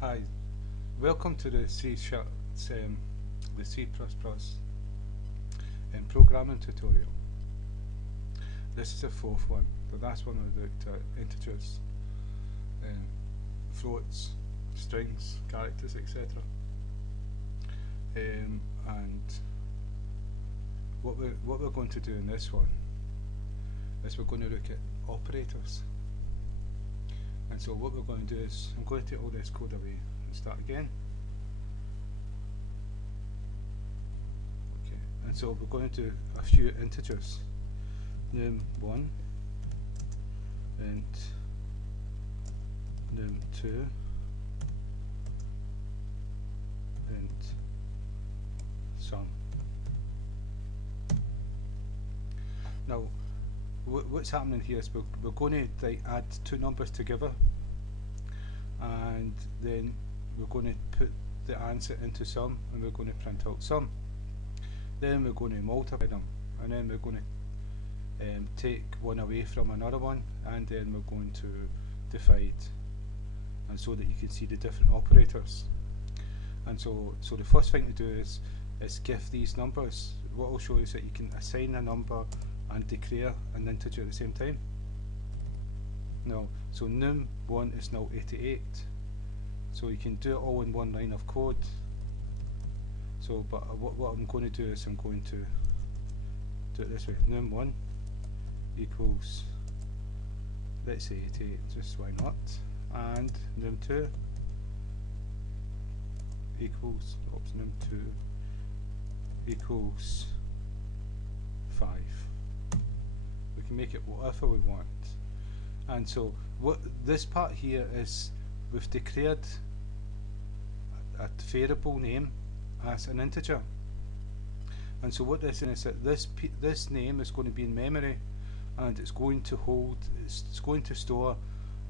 Hi, welcome to the C# programming tutorial. This is the fourth one. The last one we looked at integers, floats, strings, characters, etc. And what we're going to do in this one is we're going to look at operators. And so what we're going to do is I'm going to take all this code away and start again. Okay, and so we're going to do a few integers. num1, int num2, int sum. Now what's happening here is we're going to add two numbers together, and then we're going to put the answer into sum, and we're going to print out sum. Then we're going to multiply them, and then we're going to take one away from another one, and then we're going to divide, and so that you can see the different operators. And so the first thing to do is give these numbers. What I'll show you is that you can assign a number and declare an integer at the same time. Now, so num1 is now 88. So you can do it all in one line of code. So, but what I'm going to do is I'm going to do it this way. num1 equals, let's say 88, just why not? And num2 equals, num2 equals 5. We can make it whatever we want. And so what this part here is, we've declared a variable name as an integer. And so what this is that this name is going to be in memory, and it's going to store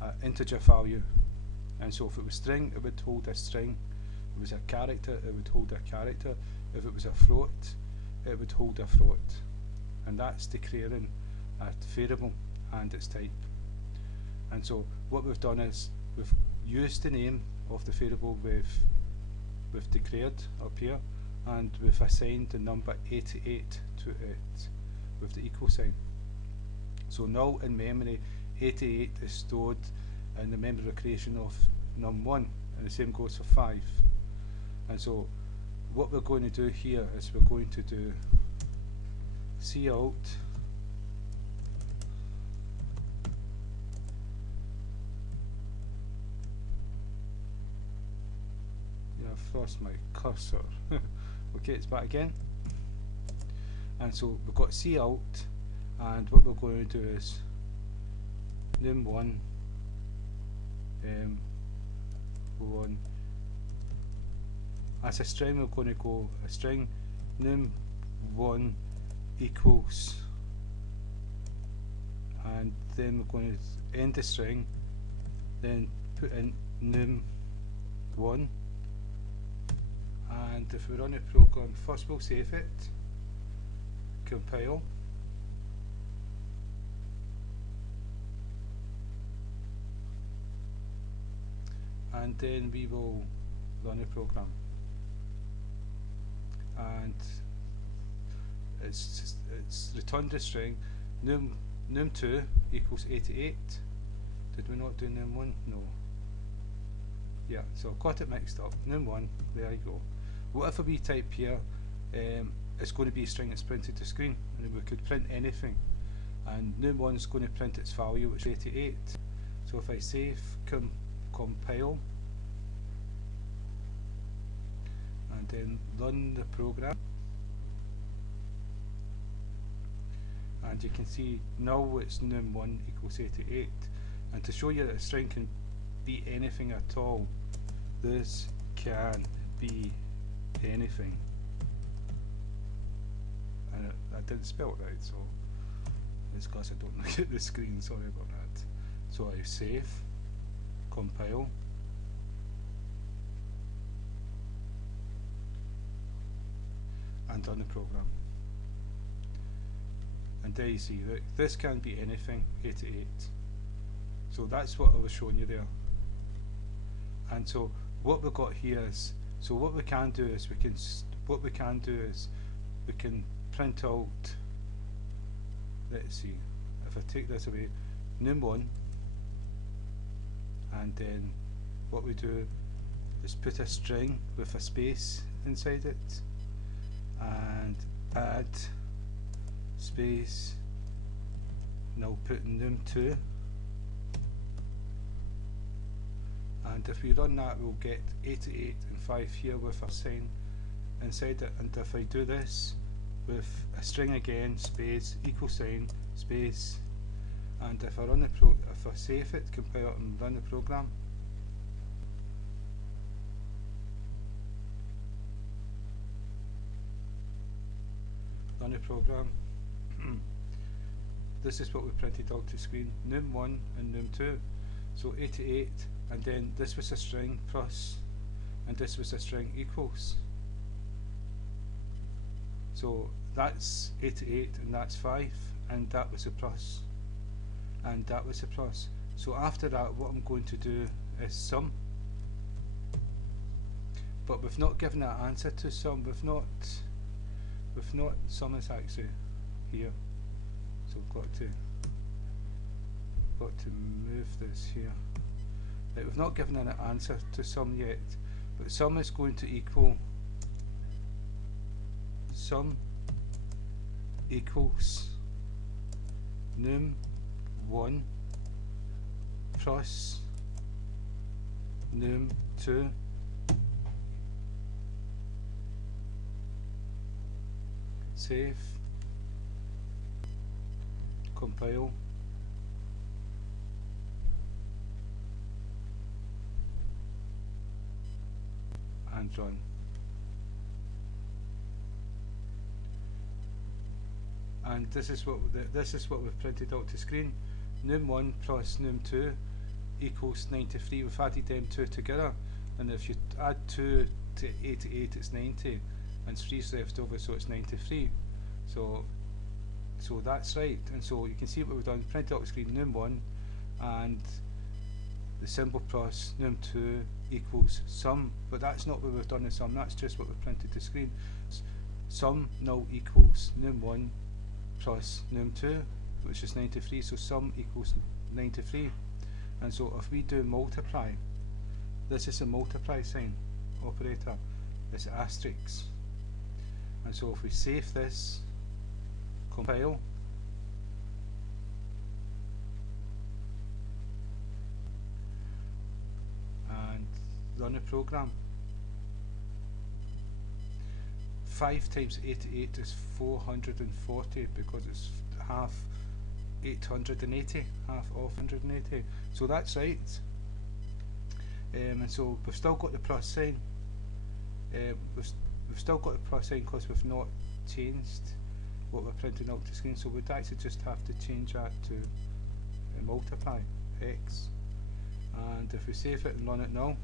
an integer value. And so if it was string, it would hold a string. If it was a character, it would hold a character. If it was a float, it would hold a float. And that's declaring a variable and its type. And so what we've done is we've used the name of the variable we've declared up here, and we've assigned the number 88 to it with the equal sign. So now in memory 88 is stored in the memory location of num1, and the same goes for 5. And so what we're going to do here is we're going to do cout I've lost my cursor. Okay, it's back again. And so we've got cout, and what we're going to do is num1 1 as a string. We're going to go a string num1 equals, and then we're going to end the string, then put in num1. And if we run a program, first we'll save it, compile, and then we will run a program. And it's returned the string num2 equals 88. Did we not do num1? No. Yeah, so I've got it mixed up. num1, there you go. Whatever we type here, it's going to be a string that's printed to screen, and then we could print anything. And num1 is going to print its value, which is 88. So if I save, compile, and then run the program, and you can see now it's num1 equals 88. And to show you that a string can be anything at all, this can be anything. And I didn't spell it right, so it's because I don't look at the screen, sorry about that. So I save, compile, and run the program. And there you see that this can be anything, 88. So that's what I was showing you there. And so what we've got here is, so what we can do is we can print out, let's see, if I take this away, num1, and then what we do is put a string with a space inside it, and add space, now put num2, and if we run that we'll get 88 and 5 here with a sign inside it. And if I do this with a string again, space, equal sign, space, and if I run if I save it, compile it and run the program, this is what we printed out to screen, num1 and num2, so 88, and then this was a string plus, and this was a string equals, so that's 88 and that's 5, and that was a plus, and that was a plus. So after that what I'm going to do is sum, but we've not given an answer to sum, we've not sum is actually here, so we've got to move this here. Right, we've not given an answer to sum yet, but sum is going to equal, sum equals num1 plus num2 save, compile, and run. And this is what we've printed out to screen. Num1 plus num2 equals 93. We've added them two together, and if you add 2 to 88 it's 90, and 3's left over, so it's 93. So that's right. And so you can see what we've done, printed out to screen num1 and the symbol plus num2 equals sum, but that's not what we've done in sum, that's just what we've printed to screen. Sum now equals num1 plus num2, which is 93, so sum equals 93. And so if we do multiply, this is a multiply sign operator, it's asterisk. And so if we save this, compile, and run a program, 5 times 88 is 440, because it's half 880, half of 180, so that's right. And so we've still got the plus sign, we've still got the plus sign because we've not changed what we're printing out to screen, so we'd actually just have to change that to multiply x. And if we save it and run it now,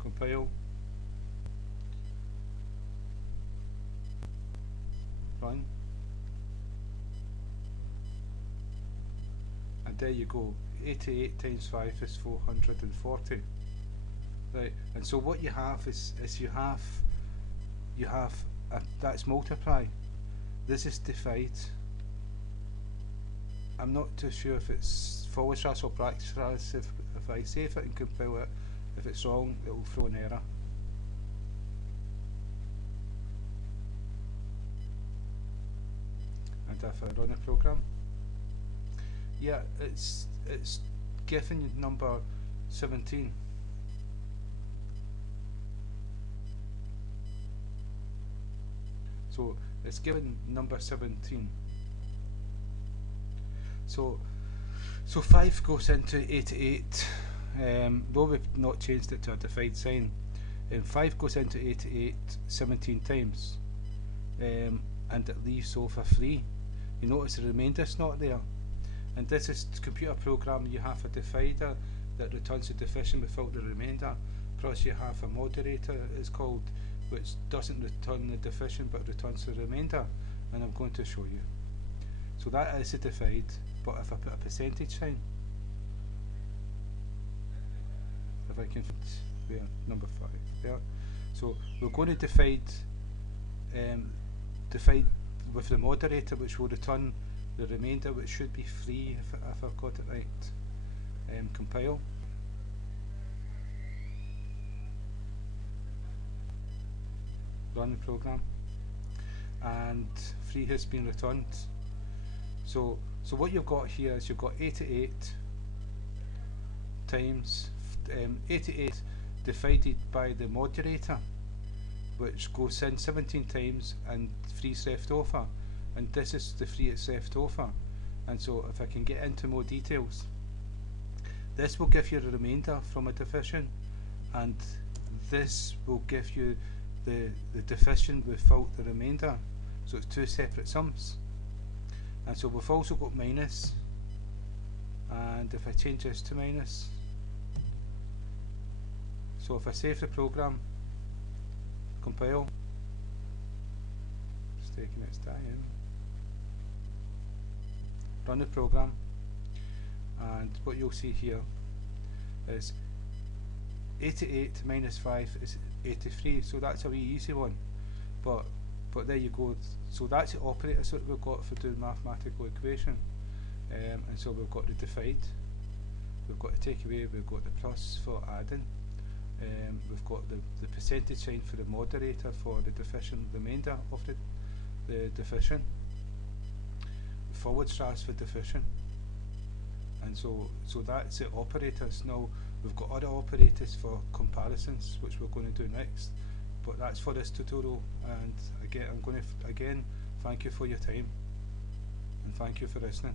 compile, run, and there you go, 88 times 5 is 440. Right, and so what you have is you have that's multiply, this is divide. I'm not too sure if it's forward slash or backslash. If I save it and compile it, if it's wrong it will throw an error. And if I run a program, yeah, it's giving you number 17. So it's given number 17. So 5 goes into 88, though we've not changed it to a divide sign, and 5 goes into 88 17 times, and it leaves over 3. You notice the remainder's not there, and this is computer program. You have a divider that returns the division without the remainder, plus you have a moderator, it's called, which doesn't return the division but returns the remainder, and I'm going to show you. So that is a divide, but if I put a percentage sign, if I can find number 5 there. So we're going to divide with the moderator, which will return the remainder, which should be 3 if I've got it right. Compile. Run the program, and 3 has been returned. So what you've got here is you've got 88 times 88 divided by the moderator, which goes in 17 times, and 3's left over, and this is the 3 that's left over. And so if I can get into more details, this will give you the remainder from a division, and this will give you the division without the remainder. So it's 2 separate sums. And so we've also got minus, and if I change this to minus, so if I save the program, compile, it's taking its time, run the program, and what you'll see here is 88 minus 5 is 83, so that's a wee easy one. But there you go. So that's the operators that we've got for doing mathematical equation. And so we've got the divide, we've got the take away, we've got the plus for adding, we've got the percentage sign for the moderator for the division, remainder of the division, forward slash for division. And so that's the operators. Now we've got other operators for comparisons, which we're going to do next, but that's for this tutorial. And again, I'm going to thank you for your time, and thank you for listening.